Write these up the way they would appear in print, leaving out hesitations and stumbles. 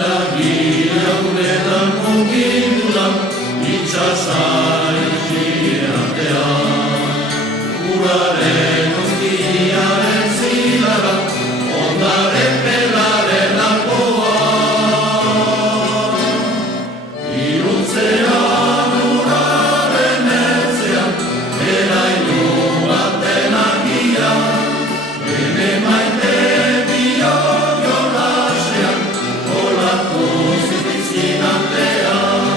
Iragia uretan mugindula, itxasaizi artean. Uraren ozkiaren zilara, ondaren pelaren alboa. Iruntzean uraren ertzean, eraino baten argia, bene maite dio jolasean, olatu zitizkin artean.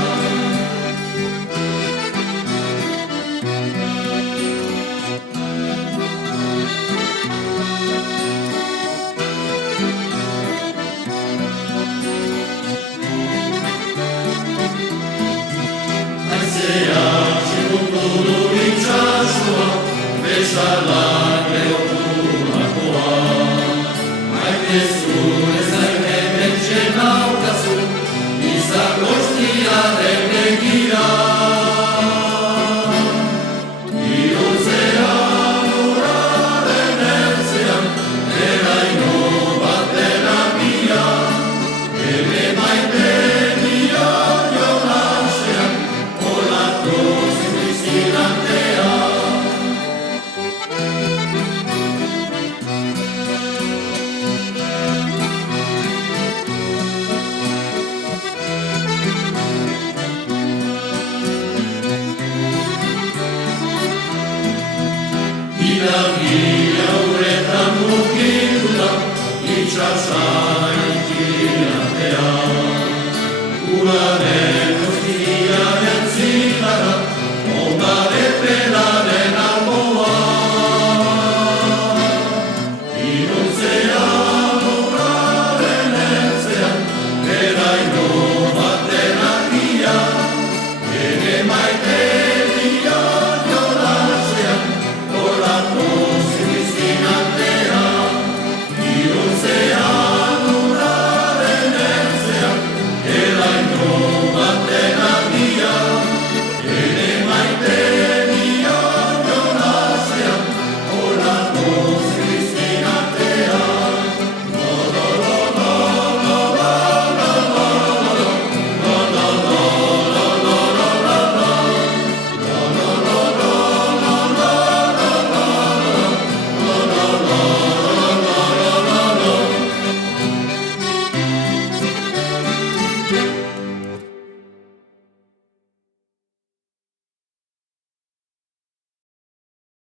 Aizeak zikutu du itxasua, bezalak lehoturakoa. Maitezu ez zaiten etxe naukazu, izan goztiaren begira. Iruntzean uraren ertzean, eraino baten argia, bere maite dio jolasean, olatu zitizkin artean. Iragia uretan mugindula, itxasai